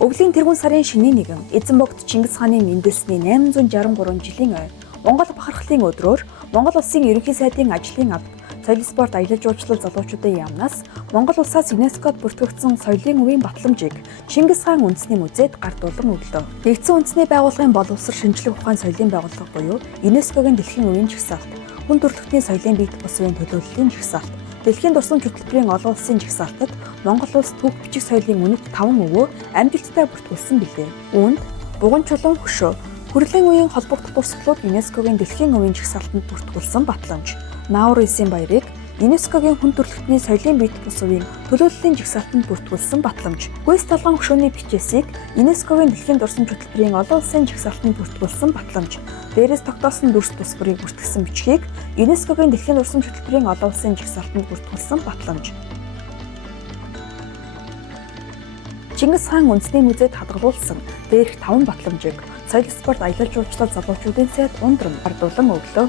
Өвлийн тэргуун сарын шинийн нэгэн эзэн богд Чингис хааны мэндэлсний 863 жилийн ой Монгол бахархлын өдрөөр Монгол улсын ерөнхий сайдын ажлын авд соёл спорт аялал жуулчлал залуучуудын яамнаас Монгол улсаас ЮНЕСКОд бүртгэгдсэн соёлын үеийн батламжийг Чингис хаан үндэсний музейд гартуулан өглөө. Нэгдсэн үндэсний байгууллагын боловсрол шинжлэх ухаан соёлын байгууллага буюу ЮНЕСКОгийн дэлхийн үеийн жагсаалт, хүн төрөлхтний соёлын бие даасан төлөвлөлийн жагсаалт, дэлхийн дурсамж хөтөлбөрийн олон улсын жагсаалтад Монгол улс түүх бичиг соёлын үнэт 5 өвөө амжилттай бүртгүүлсэн билээ. Үүнд буган чулуун хөшөө, хүрлийн үеийн холбогдох дурсгалууд ЮНЕСКОгийн дэлхийн үеийн жагсаалтанд бүртгүүлсэн батламж, Наур Эсийн баярыг ЮНЕСКОгийн хүн төрөлхтний соёлын бие даасан төлөвлөлийн жагсаалтанд бүртгүүлсэн батламж, Гүйс толгойн хөшөөний бичээсийг ЮНЕСКОгийн дэлхийн дурсамж хөтөлбөрийн олон улсын жагсаалтанд бүртгүүлсэн батламж, дээрээс тогтоосон дүрс тусгурыг бүртгэсэн бичгийг ЮНЕСКОгийн дэлхийн дурсамж хөтөлбөрийн олон улсын жагсаалтанд бүртгүүлсэн батламж. Чингис хаан үндэсний музейд хадгалуулсан дээрх 5 батламжийг соёл спорт аялал жуулчлал залуучуудын сайд ундран ардуулан өглөө.